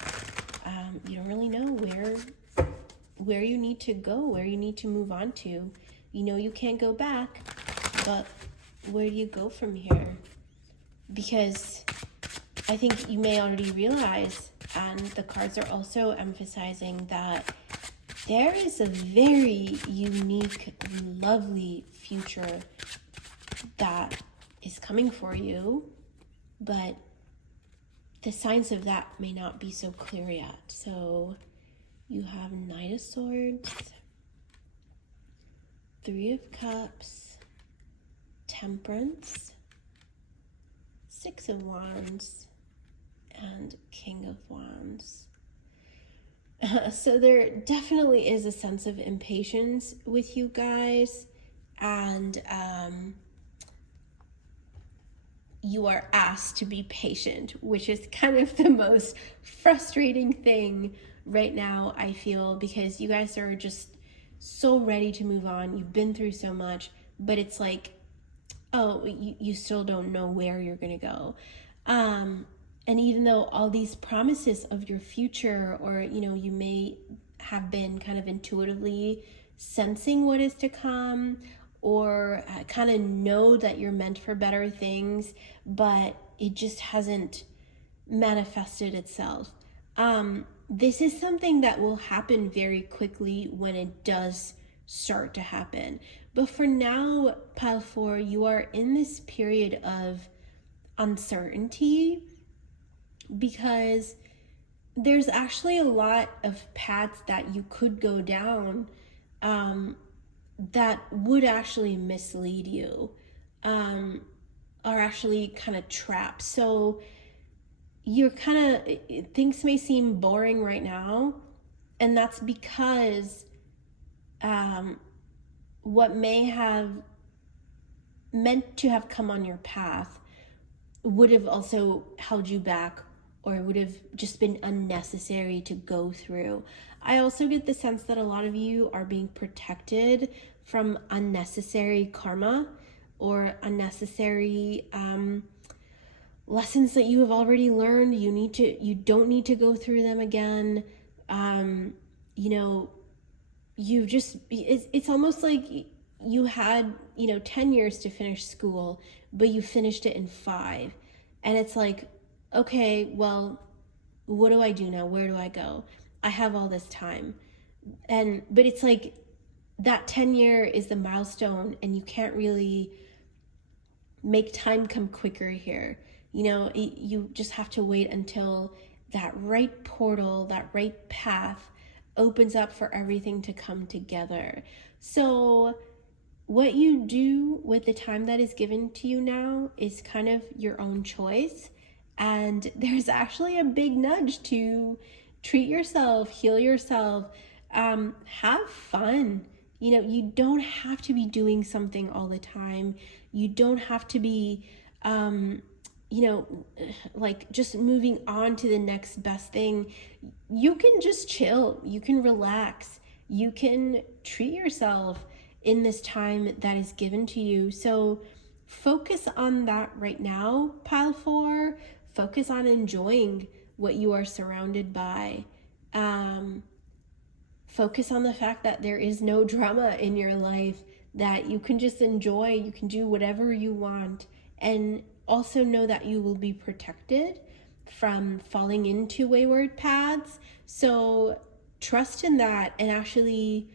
you don't really know where you need to go, where you need to move on to. You can't go back, but where do you go from here? Because I think you may already realize, and the cards are also emphasizing that there is a very unique, lovely future that is coming for you, but the signs of that may not be so clear yet. So you have Knight of Swords, Three of Cups, Temperance, Six of Wands, and King of Wands. So there definitely is a sense of impatience with you guys, and you are asked to be patient, which is kind of the most frustrating thing right now, I feel, because you guys are just so ready to move on. You've been through so much, but it's like, oh, you still don't know where you're gonna go. And even though all these promises of your future, or you may have been kind of intuitively sensing what is to come, or kind of know that you're meant for better things, but it just hasn't manifested itself. This is something that will happen very quickly when it does start to happen. But for now, Pile 4, you are in this period of uncertainty because there's actually a lot of paths that you could go down that would actually mislead you, are actually kind of trapped. So you're things may seem boring right now, and that's because what may have meant to have come on your path would have also held you back, or would have just been unnecessary to go through. I also get the sense that a lot of you are being protected from unnecessary karma or unnecessary lessons that you have already learned. You don't need to go through them again. It's almost like you had 10 years to finish school, but you finished it in 5, and it's like, okay, well, what do I do now? Where do I go? I have all this time. But it's like that 10-year is the milestone, and you can't really make time come quicker here. You just have to wait until that right portal, that right path opens up for everything to come together. So what you do with the time that is given to you now is kind of your own choice. And there's actually a big nudge to treat yourself, heal yourself, have fun. You don't have to be doing something all the time. You don't have to be, just moving on to the next best thing. You can just chill. You can relax. You can treat yourself in this time that is given to you. So focus on that right now, Pile 4. Focus on enjoying what you are surrounded by. focus on the fact that there is no drama in your life, that you can just enjoy, you can do whatever you want, and also know that you will be protected from falling into wayward paths. So trust in that and actually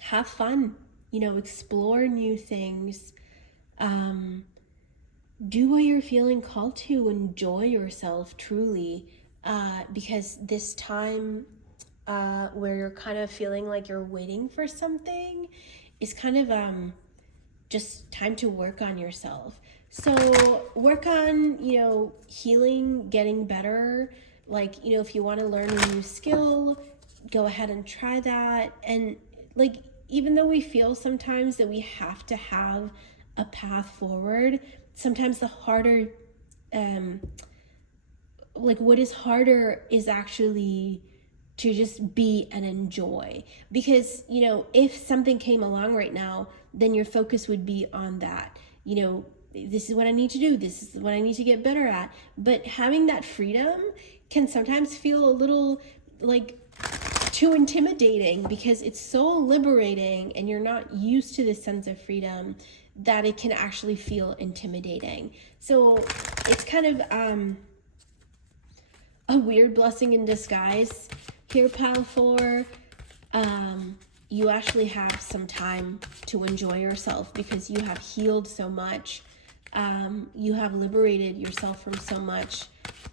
have fun, explore new things. Do what you're feeling called to, enjoy yourself truly, because this time where you're kind of feeling like you're waiting for something is kind of just time to work on yourself. So work on, healing, getting better. Like, if you want to learn a new skill, go ahead and try that. And like, even though we feel sometimes that we have to have a path forward, sometimes the harder, what is harder is actually to just be and enjoy. Because, if something came along right now, then your focus would be on that. This is what I need to do. This is what I need to get better at. But having that freedom can sometimes feel a little like too intimidating, because it's so liberating and you're not used to this sense of freedom that it can actually feel intimidating. So it's kind of a weird blessing in disguise here, Pile 4. You actually have some time to enjoy yourself because you have healed so much. You have liberated yourself from so much,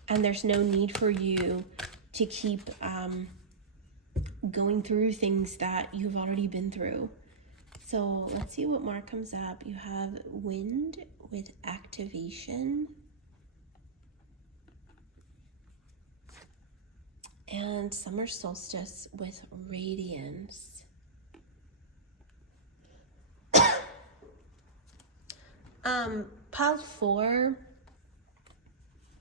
and there's no need for you to keep going through things that you've already been through. So let's see what more comes up. You have wind with activation. And summer solstice with radiance. Pile 4,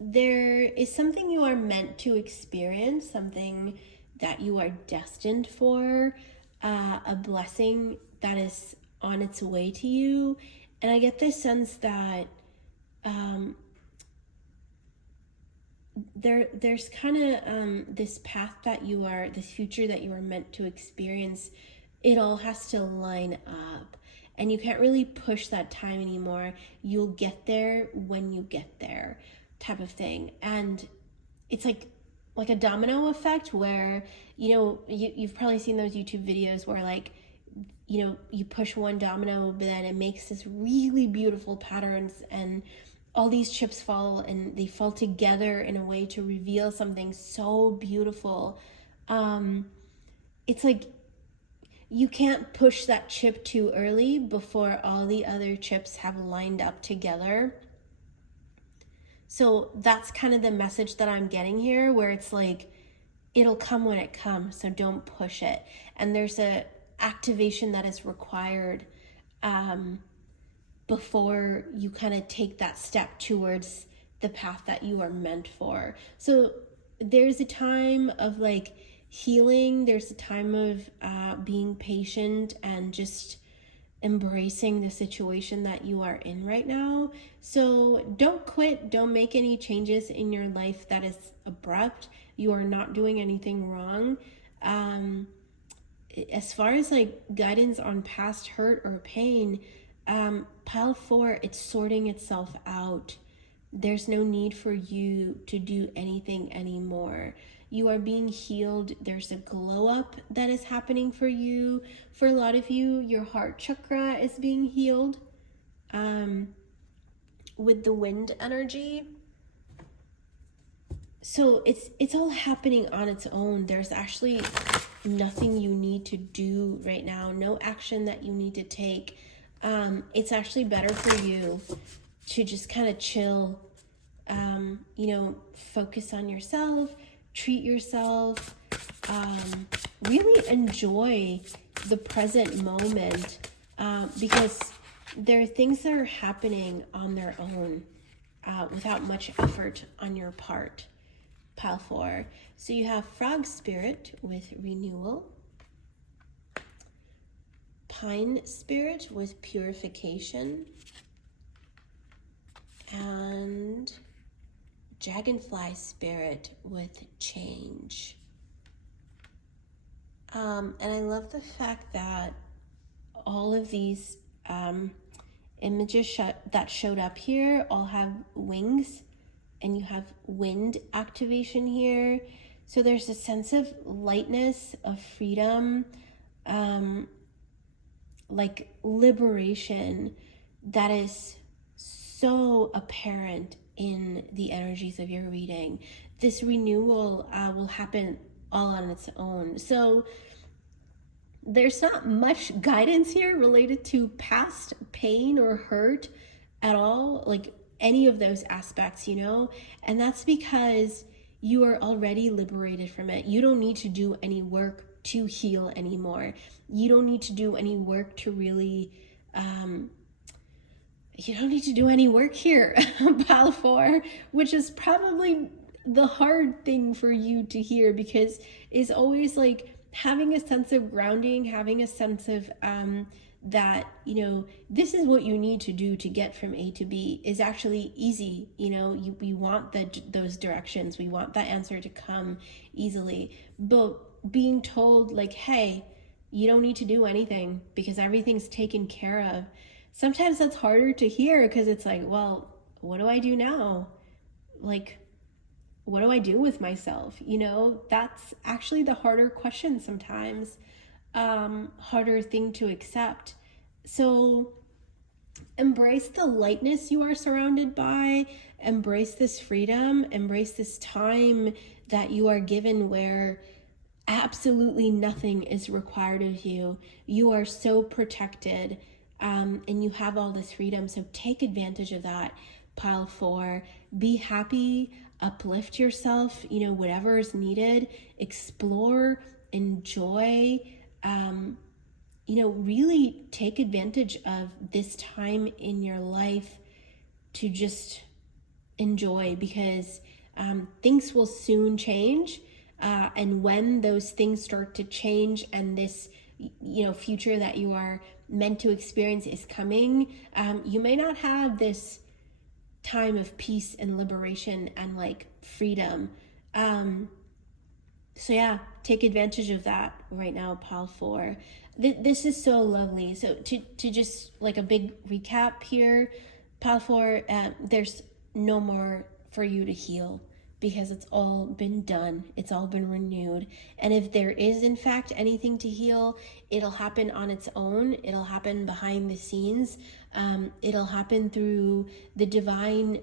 there is something you are meant to experience, something that you are destined for, a blessing that is on its way to you. And I get this sense that there's kind of this path that you are, this future that you are meant to experience. It all has to line up, and you can't really push that time anymore. You'll get there when you get there, type of thing. And it's like a domino effect where, you've probably seen those YouTube videos where like, you push one domino, but then it makes this really beautiful patterns, and all these chips fall, and they fall together in a way to reveal something so beautiful. It's like you can't push that chip too early before all the other chips have lined up together. So that's kind of the message that I'm getting here, where it's like, it'll come when it comes, so don't push it. And there's a activation that is required before you kind of take that step towards the path that you are meant for. So there's a time of like healing, there's a time of being patient and just embracing the situation that you are in right now. So don't quit, don't make any changes in your life that is abrupt. You are not doing anything wrong. As far as like guidance on past hurt or pain, Pile 4, it's sorting itself out. There's no need for you to do anything anymore. You are being healed. There's a glow up that is happening for you. For a lot of you, your heart chakra is being healed with the wind energy. So it's all happening on its own. There's actually nothing you need to do right now. No action that you need to take. It's actually better for you to just kind of chill, focus on yourself, treat yourself, really enjoy the present moment, because there are things that are happening on their own without much effort on your part. Pile 4. So you have frog spirit with renewal, pine spirit with purification, and dragonfly spirit with change. And I love the fact that all of these images that showed up here all have wings, and you have wind activation here. So there's a sense of lightness, of freedom, like liberation that is so apparent in the energies of your reading. This renewal will happen all on its own. So there's not much guidance here related to past pain or hurt at all, like any of those aspects, you know? And that's because you are already liberated from it. You don't need to do any work to heal anymore. You don't need to do any work to really, you don't need to do any work here, Pile 4, which is probably the hard thing for you to hear, because it's always like having a sense of grounding, having a sense of that, you know, this is what you need to do to get from A to B is actually easy. You know, we want those directions. We want that answer to come easily. But being told like, hey, you don't need to do anything because everything's taken care of. Sometimes that's harder to hear because it's like, well, what do I do now? Like, what do I do with myself? You know, that's actually the harder question sometimes, harder thing to accept. So embrace the lightness you are surrounded by, embrace this freedom, embrace this time that you are given where absolutely nothing is required of you. You are so protected, and you have all this freedom. So take advantage of that, Pile 4. Be happy, uplift yourself, you know, whatever is needed, explore, enjoy, you know, really take advantage of this time in your life to just enjoy, because things will soon change. And when those things start to change and this, you know, future that you are meant to experience is coming, you may not have this time of peace and liberation and like freedom. So yeah, take advantage of that right now, Pile 4. This is so lovely. So to just like a big recap here, Pile 4, there's no more for you to heal because it's all been done. It's all been renewed. And if there is in fact anything to heal, it'll happen on its own. It'll happen behind the scenes. It'll happen through the divine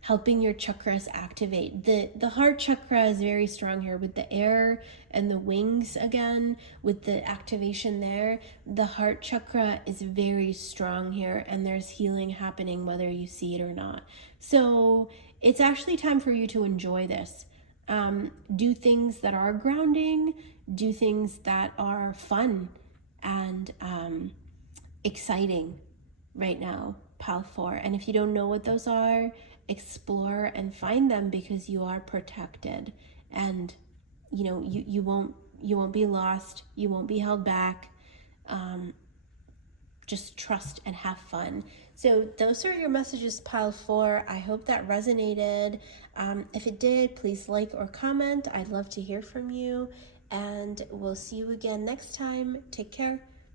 helping your chakras activate. The heart chakra is very strong here with the air and the wings again, with the activation there. The heart chakra is very strong here, and there's healing happening whether you see it or not. So it's actually time for you to enjoy this. Do things that are grounding, do things that are fun and exciting right now, Pile 4. And if you don't know what those are, explore and find them, because you are protected, and you know, you won't be lost, you won't be held back. Just trust and have fun. So those are your messages, Pile 4. I hope that resonated. If it did, please like or comment. I'd love to hear from you, and we'll see you again next time. Take care.